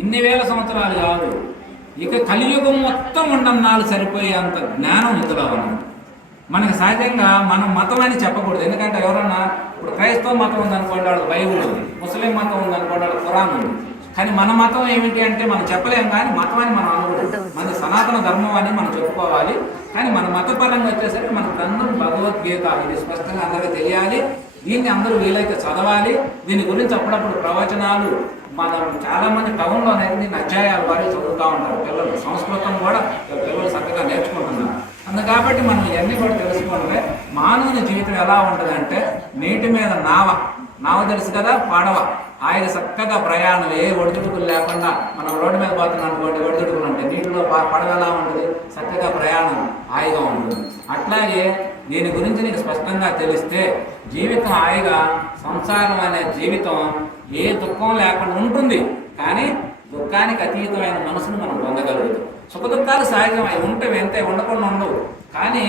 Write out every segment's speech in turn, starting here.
ఇన్ని వేల సంవత్సరాలు కాదు, ఇక కలియుగం మొత్తం ఉండన్నాళ్ళు సరిపోయేంత జ్ఞానం ఇందులో ఉంది. మనకి సహజంగా మనం మతం అని చెప్పకూడదు. ఎందుకంటే ఎవరన్నా ఇప్పుడు క్రైస్తవ మతం ఉందనుకోండి, వాళ్ళు బైబుల్ ఉంది, ముస్లిం మతం ఉందనుకోండి, వాళ్ళు ఖురాన్ ఉంది. కానీ మన మతం ఏమిటి అంటే మనం చెప్పలేము, కానీ మతం అని మనం అనకూడదు. మన సనాతన ధర్మం అని మనం చెప్పుకోవాలి. కానీ మన మతపరంగా వచ్చేసరికి మన గ్రంథం భగవద్గీత, ఇది స్పష్టంగా అందరికీ తెలియాలి. దీన్ని అందరూ వీలైతే చదవాలి. దీని గురించి అప్పుడప్పుడు ప్రవచనాలు, మనం చాలామంది టౌన్లో అనేది దీన్ని అధ్యాయాల వారి చదువుతూ ఉంటారు పిల్లలు. సంస్కృతం కూడా పిల్లలు చక్కగా నేర్చుకుంటున్నారు. కాబట్టి మనం ఇవన్నీ కూడా తెలుసుకోవడమే. మానవుని జీవితం ఎలా ఉంటుందంటే నీటి మీద నావ తెలుసు కదా, పడవ. ఆయన చక్కగా ప్రయాణం, ఏ ఒడిదుడుకులు లేకుండా. మనం రోడ్డు మీద పోతున్నాం అనుకోండి, ఒడిదుడుకులు ఉంటాయి. నీటిలో పడవ ఎలా ఉంటుంది, చక్కగా ప్రయాణం హాయిగా ఉంటుంది. అట్లాగే దీని గురించి నీకు స్పష్టంగా తెలిస్తే జీవితం హాయిగా, సంసారం అనే జీవితం ఏ దుఃఖం లేకుండా ఉంటుంది. కానీ దుఃఖానికి అతీతమైన మనసును మనం పొందగలుగుతాం. సుఖ దుఃఖాలు సహజమై ఉంటే ఎంతే ఉండకుండా ఉండవు. కానీ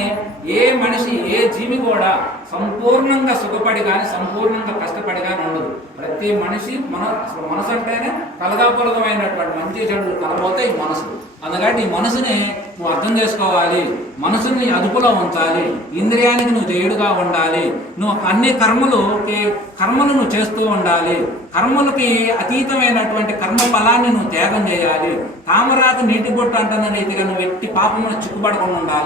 ఏ మనిషి, ఏ జీవి కూడా సంపూర్ణంగా సుఖపడి కానీ సంపూర్ణంగా కష్టపడి కానీ ఉండదు. ప్రతి మనిషి మనసు అంటేనే కలగాపులగమైనటువంటి మంచి చెడులు కలబోతే ఈ మనసు. అందుకని ఈ మనసుని నువ్వు అర్థం చేసుకోవాలి. మనసుని అదుపులో ఉంచాలి. ఇంద్రియానికి నువ్వు జయుడుగా ఉండాలి. నువ్వు అన్ని కర్మలు నువ్వు చేస్తూ ఉండాలి. కర్మలకి అతీతమైనటువంటి కర్మ ఫలాన్ని నువ్వు త్యాగం చేయాలి. తామరాకు నీటి బొట్టు అంటున్న రీతిగా నువ్వు ఎట్టి పాపమును చిక్కుపడకుండా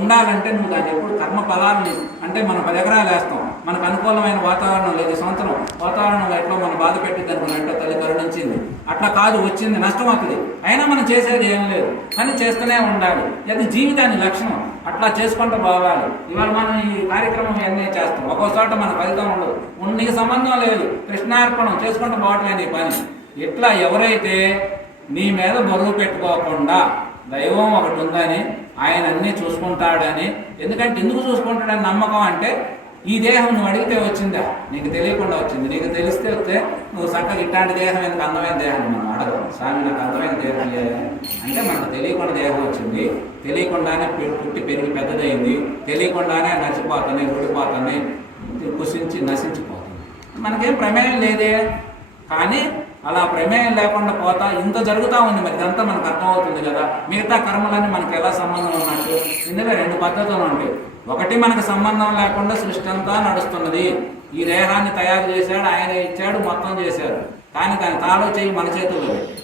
ఉండాలంటే నువ్వు దాన్ని ఎప్పుడు కర్మ ఫలాన్ని, అంటే మనం 10 ఎకరాలు వేస్తాం, మనకు అనుకూలమైన వాతావరణం లేదు, సంవత్సరం వాతావరణంలో ఎట్లా మనం బాధ పెట్టింది అనుకున్నట్టు తల్లి కరుణించింది. అట్లా కాదు, వచ్చింది నష్టం అవుతుంది. అయినా మనం చేసేది ఏం లేదు, కానీ చేస్తూనే ఉండాలి. అది జీవితాన్ని లక్షణం. అట్లా చేసుకుంటూ పోవాలి. ఇవాళ మనం ఈ కార్యక్రమం ఇవన్నీ చేస్తాం, ఒక్కో చోట మన ఫలితం ఉండదు, నీకు సంబంధం లేదు, కృష్ణార్పణం చేసుకుంటూ పోవట్లేదు ఈ పని. ఇట్లా ఎవరైతే నీ మీద బరువు పెట్టుకోకుండా దైవం ఒకటి ఉందని, ఆయన అన్నీ చూసుకుంటాడని, ఎందుకంటే ఎందుకు చూసుకుంటాడని నమ్మకం అంటే, ఈ దేహం నువ్వు అడిగితే వచ్చిందా, నీకు తెలియకుండా వచ్చింది. నీకు తెలిస్తే వస్తే నువ్వు చక్కగా ఇట్లాంటి దేహం ఎందుకు, అందమైన దేహాన్ని మనం అడగం. స్వామి నాకు అందమైన దేహం లేదు అంటే మనకు తెలియకుండా దేహం వచ్చింది, తెలియకుండానే పుట్టి పెరిగి పెద్దదైంది, తెలియకుండానే నచ్చిపోతుంది, ఊడిపోతుంది, కుసించి నశించిపోతుంది. మనకేం ప్రమేయం లేదే. కానీ అలా ప్రమేయం లేకుండా పోతా ఇంత జరుగుతూ ఉంది. మరి ఇదంతా మనకు అర్థమవుతుంది కదా. మిగతా కర్మలన్నీ మనకు ఎలా సంబంధం ఉన్నట్టు, ఇందులో 2 పద్ధతులు ఉంటాయి. ఒకటి, మనకు సంబంధం లేకుండా సృష్టి అంతా నడుస్తున్నది. ఈ దేహాన్ని తయారు చేశాడు, ఆయన ఇచ్చాడు, మొత్తం చేశాడు. కానీ దాని తాళో చేయి మన చేతుల్లో పెట్టి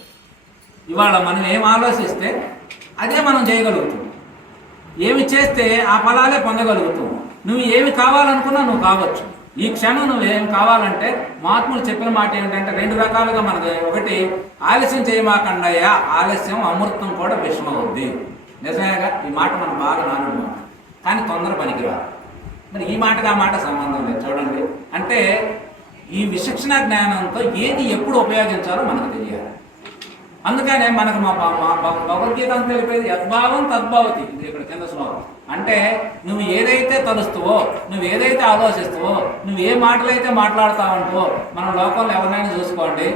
ఇవాళ మనం ఏం ఆలోచిస్తే అదే మనం చేయగలుగుతాం. ఏమి చేస్తే ఆ ఫలాలే పొందగలుగుతాం. నువ్వు ఏమి కావాలనుకున్నా నువ్వు కావచ్చు. ఈ క్షణం నువ్వు ఏం కావాలంటే, మహాత్ములు చెప్పిన మాట ఏంటంటే 2 రకాలుగా మనది. ఒకటి, ఆలస్యం చేయమాకండయ్యా, ఆలస్యం అమృతం కూడా విషమవుద్ది. నిజమేగా, ఈ మాట మనం బాగా నానుడు మాట. కానీ తొందర పనికిరాదు. మరి ఈ మాటకి ఆ మాట సంబంధం లేదు. చూడండి, అంటే ఈ విచక్షణ జ్ఞానంతో ఏది ఎప్పుడు ఉపయోగించాలో మనకు తెలియాలి. అందుకనే మనకు మా భగవద్గీత అని తెలిపేది యద్భావం తద్భవతి. ఇది ఇక్కడ కింద శ్లోకం. అంటే నువ్వు ఏదైతే తలుస్తావో, నువ్వు ఏదైతే ఆలోచిస్తావో, నువ్వు ఏ మాటలైతే మాట్లాడుతూ ఉంటావో, మన లోకంలో ఎవరినైనా చూసుకోండి,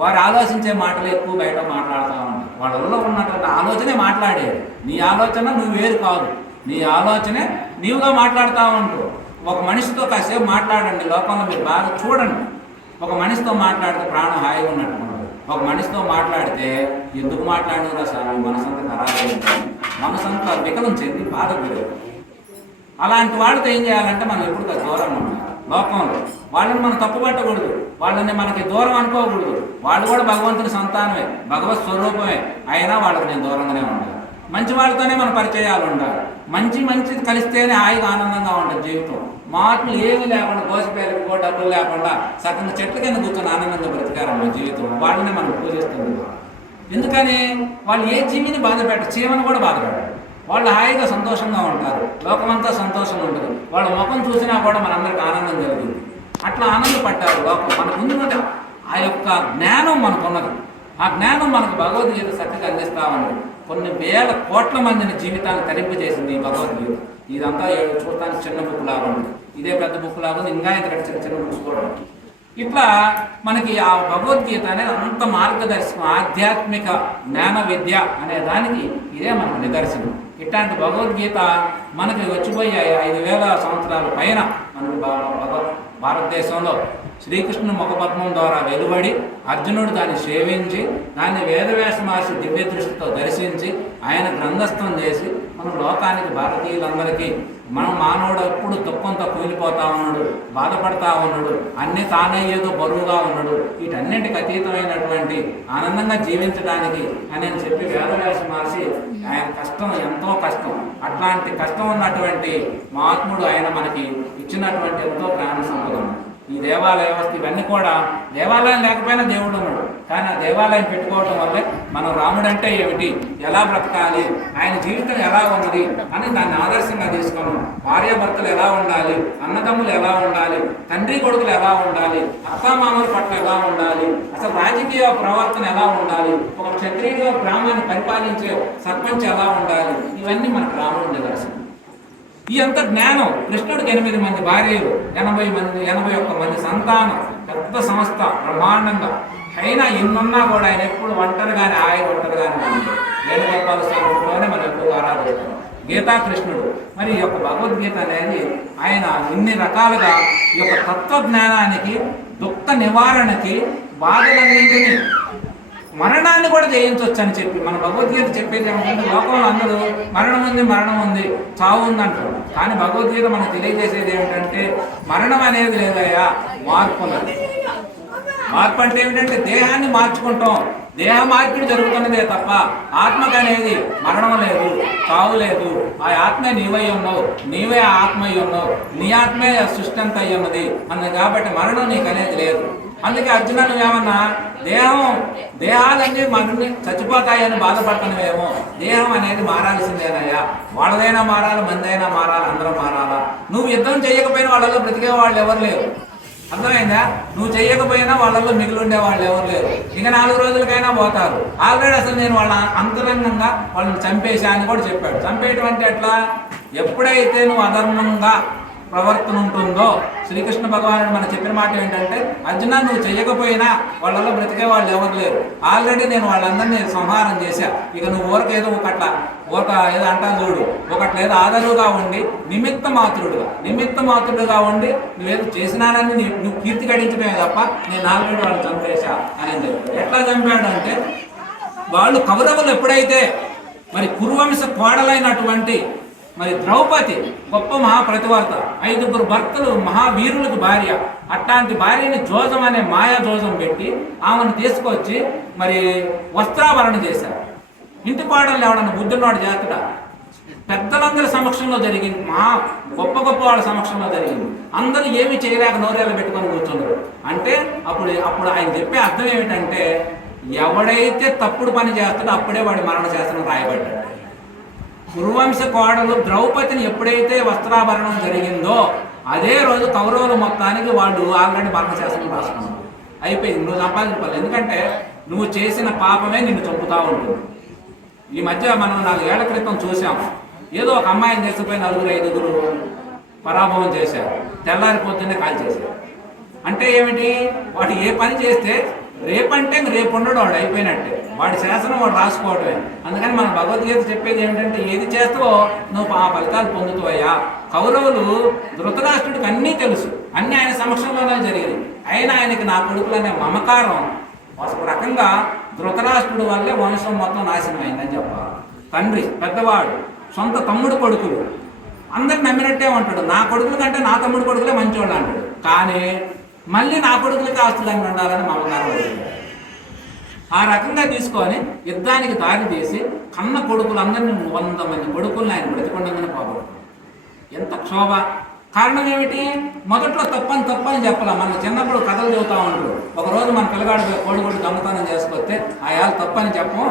వారు ఆలోచించే మాటలు ఎక్కువ బయట మాట్లాడుతూ ఉంటారు. వాళ్ళలో ఉన్నటువంటి ఆలోచనే మాట్లాడేది. నీ ఆలోచన నువ్వు వేరు కాదు, నీ ఆలోచనే నీవుగా మాట్లాడుతూ ఉంటావు. ఒక మనిషితో కాసేపు మాట్లాడండి, లోకంలో మీరు బాగా చూడండి. ఒక మనిషితో మాట్లాడితే ప్రాణం హాయిగా ఉన్నట్టు. ఒక మనిషితో మాట్లాడితే ఎందుకు మాట్లాడినరా సార్, మనసంతా ఖరాబ్ అయింది, మనసంతా వికలం చెంది బాధ పెరగదు. అలాంటి వాళ్ళతో ఏం చేయాలంటే మనం ఎప్పుడు దూరంగా ఉండాలి. లోకంలో వాళ్ళని మనం తప్పుపట్టకూడదు, వాళ్ళని మనకి దూరం అనుకోకూడదు. వాళ్ళు కూడా భగవంతుని సంతానమే, భగవత్ స్వరూపమే. అయినా వాళ్ళకి నేను దూరంగానే ఉండాలి. మంచి వాళ్ళతోనే మన పరిచయాలు ఉండాలి. మంచిది కలిస్తేనే హాయిగా ఆనందంగా ఉంటుంది జీవితం. మహాత్ములు ఏమీ లేకుండా, దోషపేలకు డబ్బులు లేకుండా సగంగా చెట్ల కింద కూర్చొని ఆనందంగా బ్రతికారమ్మ జీవితం. వాళ్ళని మనం పూజిస్తుంది. ఎందుకని వాళ్ళు ఏ జీవిని బాధ పెట్టరు, చీమను కూడా బాధ పెట్టరు. వాళ్ళు హాయిగా సంతోషంగా ఉంటారు, లోకమంతా సంతోషంగా ఉంటుంది. వాళ్ళ ముఖం చూసినా కూడా మనందరికీ ఆనందం కలిగింది. అట్లా ఆనందపడ్డారు లోకం. మనకు ముందు ఆ యొక్క జ్ఞానం మనకున్నది. ఆ జ్ఞానం మనకు భగవద్గీత చక్కగా అందిస్తూ ఉంది. కొన్ని వేల కోట్ల మందిని జీవితాన్ని తరింపజేసింది ఈ భగవద్గీత. ఇదంతా చూడటానికి చిన్న బుక్ లాగా ఉంది, ఇదే పెద్ద బుక్ లాగా ఉంది, ఇంకా ఇంత చిన్న బుక్స్ కూడా. ఇట్లా మనకి ఆ భగవద్గీత అనేది అంత మార్గదర్శకం. ఆధ్యాత్మిక జ్ఞాన విద్య అనే దానికి ఇదే మనకు నిదర్శనం. ఇట్లాంటి భగవద్గీత మనకి వచ్చిపోయే 5000 సంవత్సరాల పైన మనకి భారతదేశంలో శ్రీకృష్ణుని ముఖపద్మం ద్వారా వెలువడి అర్జునుడు దాన్ని సేవించి దాన్ని వేదవ్యాస మహర్షి దివ్య దృష్టితో దర్శించి ఆయన గ్రంథస్థం చేసి మనం లోకానికి భారతీయులందరికీ మనం మానవుడు ఎప్పుడు దుఃఖంతో కూలిపోతా ఉన్నాడు, బాధపడతా ఉన్నాడు, అన్నీ తానే ఏదో బరువుగా ఉన్నాడు, వీటన్నింటికి అతీతమైనటువంటి ఆనందంగా జీవించడానికి అని చెప్పి వేదవ్యాస మహర్షి ఆయన కష్టం ఎంతో కష్టం, అట్లాంటి కష్టం ఉన్నటువంటి మహాత్ముడు ఆయన మనకి ఇచ్చినటువంటి ఎంతో జ్ఞాన సంపద. ఈ దేవాలయ వ్యవస్థ ఇవన్నీ కూడా దేవాలయం లేకపోయినా దేవుడు ఉన్నాడు, కానీ ఆ దేవాలయం పెట్టుకోవడం వల్లే మనం రాముడు అంటే ఏమిటి, ఎలా బ్రతకాలి, ఆయన జీవితం ఎలా ఉన్నది అని దాన్ని ఆదర్శంగా తీసుకున్నాం. భార్యాభర్తలు ఎలా ఉండాలి, అన్నదమ్ములు ఎలా ఉండాలి, తండ్రి కొడుకులు ఎలా ఉండాలి, అత్తామామల పట్ల ఎలా ఉండాలి, అసలు రాజకీయ ప్రవర్తన ఎలా ఉండాలి, ఒక క్షత్రియుడిగా గ్రామాన్ని పరిపాలించే సర్పంచ్ ఎలా ఉండాలి, ఇవన్నీ మనకు రాముడు నిదర్శనం. ఈ అంత జ్ఞానం కృష్ణుడికి 8 మంది భార్యలు, 81 మంది సంతానం, పెద్ద సంస్థ బ్రహ్మాండంగా అయినా ఎన్నున్నా కూడా ఆయన ఎప్పుడు ఒంటరిగానే ఉంది. వేణుగోపాల స్వామిలోనే మనం ఎక్కువగా ఆరాధిస్తాం. గీతా కృష్ణుడు మరి ఈ యొక్క భగవద్గీత అనేది ఆయన ఇన్ని రకాలుగా ఈ యొక్క తత్వజ్ఞానానికి, దుఃఖ నివారణకి, బాధలన్నింటినీ, మరణాన్ని కూడా జయించవచ్చు అని చెప్పి మన భగవద్గీత చెప్పేది ఏమంటే లోకంలో అందరూ మరణం ఉంది చావు ఉంది అంటారు. కానీ భగవద్గీత మనకు తెలియజేసేది ఏమిటంటే మరణం అనేది లేదయ్యా, మార్పు ఉన్నది. మార్పు అంటే ఏమిటంటే దేహాన్ని మార్చుకుంటాం, దేహ మార్పిడి జరుగుతున్నదే తప్ప ఆత్మకు అనేది మరణం లేదు, చావు లేదు. ఆ ఆత్మే నీవై ఉన్నావు, నీవే ఆ ఆత్మ అయి ఉన్నావు, నీ ఆత్మే సృష్టి అంత అయి ఉన్నది అన్నది. కాబట్టి మరణం నీకు అనేది లేదు. అందుకే అర్జున నువ్వేమన్నా దేహాలన్నీ మనల్ని చచ్చిపోతాయని బాధపడుతున్నావేమో, దేహం అనేది మారాల్సిందేనయ్యా. వాళ్ళదైనా మారాలి, మందైనా మారాలి, అందరం మారాలా. నువ్వు యుద్ధం చేయకపోయినా వాళ్ళలో బ్రతికే వాళ్ళు ఎవరు లేరు, అర్థమైందా? నువ్వు చేయకపోయినా వాళ్ళల్లో మిగిలి ఉండే వాళ్ళు ఎవరు లేరు. ఇక 4 రోజులకైనా పోతారు. ఆల్రెడీ అసలు నేను వాళ్ళ అంతరంగంగా వాళ్ళని చంపేశా అని కూడా చెప్పాడు. చంపేయటం అంటే ఎట్లా? ఎప్పుడైతే నువ్వు అధర్మంగా ప్రవర్తన ఉంటుందో, శ్రీకృష్ణ భగవానుడు మనకు చెప్పిన మాట ఏంటంటే అర్జున నువ్వు చేయకపోయినా వాళ్ళలో బ్రతికే వాళ్ళు ఎవరు లేరు, ఆల్రెడీ నేను వాళ్ళందరినీ సంహారం చేశా. ఇక నువ్వు ఊరకేదో ఏదో అంటా చూడు, ఒకట్లేదో ఆదరుగా ఉండి నిమిత్త మాత్రుడుగా ఉండి నువ్వేదో చేసినానని నువ్వు కీర్తి గడించడమే తప్ప నేను ఆల్రెడీ వాళ్ళు చంపేశా అని. ఎట్లా చంపాడు అంటే వాళ్ళు కౌరవులు ఎప్పుడైతే మరి కురువంశ కోడలైనటువంటి మరి ద్రౌపది గొప్ప మహాప్రతివర్త, 5 భర్తలు మహావీరులకు భార్య, అట్లాంటి భార్యని జోజం అనే మాయా జోజం పెట్టి ఆమెను తీసుకొచ్చి మరి వస్త్రాభరణ చేశారు. ఇంటి కోడలు ఎవడన్నా బుద్ధున్నవాడు చేతట పెద్దలందరి సమక్షంలో జరిగింది, గొప్ప వాళ్ళ సమక్షంలో జరిగింది. అందరూ ఏమీ చేయలేక నోరేళ్ళు పెట్టుకొని కూర్చున్నారు. అంటే అప్పుడు ఆయన చెప్పే అర్థం ఏమిటంటే ఎవడైతే తప్పుడు పని చేస్తాడో అప్పుడే వాడి మరణ శాసనం రాయబడ్డాడు. కురువంశ కోడలు ద్రౌపదిని ఎప్పుడైతే వస్త్రాభరణం జరిగిందో అదే రోజు కౌరవులు మొత్తానికి వాళ్ళు ఆల్రెడీ మరణశాసనం రాసుకున్నారు. అయిపోయింది, నువ్వు సంపాదించాలి. ఎందుకంటే నువ్వు చేసిన పాపమే నిన్ను చంపుతూ ఉంటుంది. ఈ మధ్య మనం 4 ఏళ్ల క్రితం చూసాం, ఏదో ఒక అమ్మాయిని చేసిపోయి 4-5 పరాభవం చేశారు, తెల్లారిపోతుందే కాల్ చేశారు. అంటే ఏమిటి? వాడు ఏ పని చేస్తే రేపంటే రేపు ఉండడు, వాడు అయిపోయినట్టే, వాడి శాసనం వాడు రాసుకోవటమే. అందుకని మన భగవద్గీత చెప్పేది ఏమిటంటే ఏది చేస్తావో నువ్వు ఆ ఫలితాలు పొందుతావయ్యా. కౌరవులు ధృతరాష్ట్రుడికి అన్నీ తెలుసు, అన్నీ ఆయన సమక్షంలోనే జరిగింది. అయినా ఆయనకి నా కొడుకులనే మమకారం, ఒక రకంగా ధృతరాష్ట్రుడి వల్లే వంశం మొత్తం నాశనం అయిందని చెప్పాలి. తండ్రి పెద్దవాడు, సొంత తమ్ముడు కొడుకులు అందరు నమ్మినట్టే ఉంటాడు. నా కొడుకుల కంటే నా తమ్ముడు కొడుకులే మంచివాళ్ళు అంటాడు. కానీ మళ్ళీ నా కొడుకులకి ఆస్తులన్నీ ఉండాలని మమకారం. ఆ రకంగా తీసుకొని యుద్ధానికి దారి తీసి కన్న కొడుకులందరినీ 100 మంది కొడుకులను ఆయన బ్రతికొండగానే పోగొట్టుకున్నాడు. ఎంత క్షోభ! కారణం ఏమిటి? మొదట్లో తప్పని చెప్పాల. మన చిన్నప్పుడు కథలు చదువుతూ ఉంటారు. ఒకరోజు మన పిల్లగాడు కోడిగుడ్డు దొంగతనం చేసుకొస్తే ఆ తప్పని చెప్పం.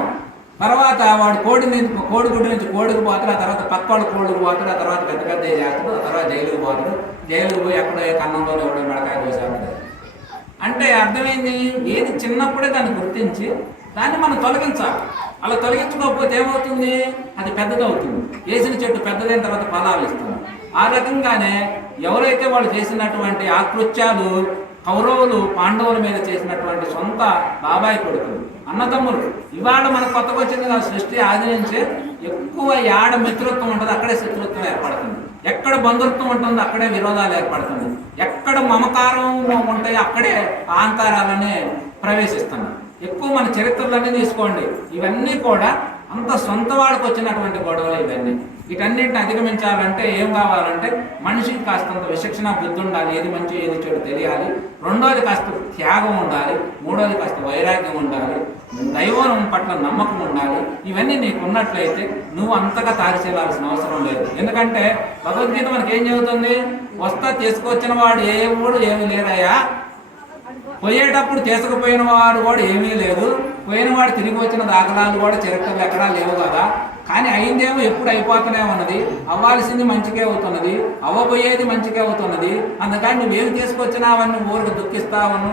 తర్వాత వాడు కోడిగుడ్డు నుంచి కోడికి పోతాడు, ఆ తర్వాత పక్క వాడు కోడికి పోతాడు, ఆ తర్వాత పెద్ద చేస్తాడు, ఆ తర్వాత జైలుకి పోతాడు. జైలుకి పోయి ఎక్కడో కన్నంలో ఎవడో మెడకాయ కోసాడు. అంటే అర్థమైంది, ఏది చిన్నప్పుడే దాన్ని గుర్తించి దాన్ని మనం తొలగించాలి. అలా తొలగించుకోకపోతే ఏమవుతుంది? అది పెద్దదవుతుంది. వేసిన చెట్టు పెద్దదైన తర్వాత ఫలాలు ఇస్తుంది. ఆ రకంగానే ఎవరైతే వాళ్ళు చేసినటువంటి ఆకృత్యాలు, కౌరవులు పాండవుల మీద చేసినటువంటి సొంత బాబాయ్ కొడుకులు, అన్నదమ్ములు, ఇవాళ మనకు కొత్తగా వచ్చింది సృష్టి ఆది నుంచే ఎక్కువ యాడ మిత్రత్వం ఉంటుంది, అక్కడే శత్రుత్వం ఏర్పడుతుంది. ఎక్కడ బంధుత్వం ఉంటుందో అక్కడే విరోధాలు ఏర్పడుతుంది, ఎక్కడ మమకారం ఉంటాయో అక్కడే ఆంతరాలనే ప్రవేశిస్తున్నాయి. ఎక్కువ మన చరిత్రలన్నీ తీసుకోండి, ఇవన్నీ కూడా అంత సొంత వాళ్ళకు వచ్చినటువంటి గొడవలు ఇవన్నీ. వీటన్నిటిని అధిగమించాలంటే ఏం కావాలంటే మనిషికి కాస్తంత విచక్షణ బుద్ధి ఉండాలి, ఏది మంచి ఏది చెడు తెలియాలి. రెండోది కాస్త త్యాగం ఉండాలి, మూడోది కాస్త వైరాగ్యం ఉండాలి, దైవం పట్ల నమ్మకం ఉండాలి. ఇవన్నీ నీకు ఉన్నట్లయితే నువ్వు అంతగా తారిచేయాల్సిన అవసరం లేదు. ఎందుకంటే భగవద్గీత మనకి ఏం చెబుతుంది, వస్తా తీసుకొచ్చిన వాడు ఏ ఊడు ఏమీ లేరయ్యా, పోయేటప్పుడు తీసుకుపోయిన వాడు కూడా ఏమీ లేదు, పోయిన వాడు తిరిగి వచ్చిన దాఖలాలు కూడా చరిత్రలు ఎక్కడా లేవు కదా. కానీ అయిందేమో ఎప్పుడు అయిపోతూనే ఉన్నది, అవ్వాల్సింది మంచికే అవుతున్నది, అవ్వబోయేది మంచికే అవుతున్నది. అందుకని నువ్వేమి తీసుకొచ్చినా అవన్నీ ఊరికి దుఃఖిస్తావను.